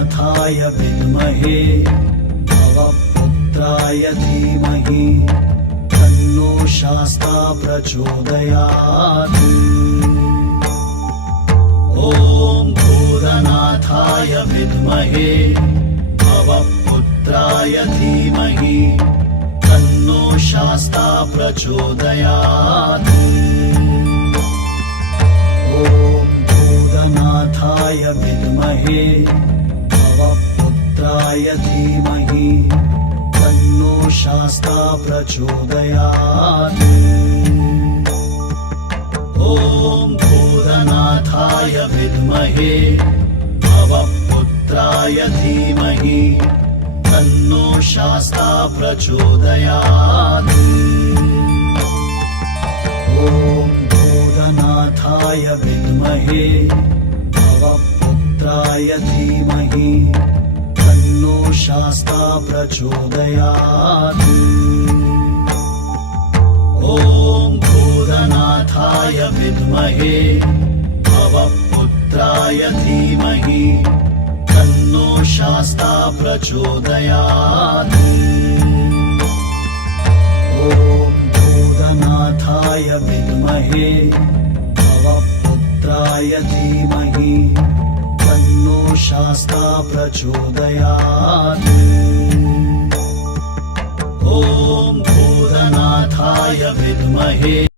भूतनाथाय विद्महे भवपुत्राय धीमहि तन्नो शास्ता प्रचोदयात्। ॐ भूतनाथाय विद्महे भवपुत्राय धीमहि तन्नो शास्ता प्रचोदयात्। ॐ भूतनाथाय विद्महे भवपुत्राय धीमहि तन्नो शास्ता प्रचोदयात्। ॐ भूतनाथाय विद्महे भवपुत्राय धीमहि तन्नो शास्ता प्रचोदयात्। ॐ भूतनाथाय विद्महे भवपुत्राय धीमहि तन्नो शास्ता प्रचोदयात्। ॐ भूतनाथाय विद्महे भवपुत्राय धीमहि तन्नो शास्ता प्रचोदयात्। ॐ भूतनाथाय विद्महे भवपुत्राय धीमहि तन्नो शास्ता प्रचोदयात्। ॐ भूतनाथाय विद्महे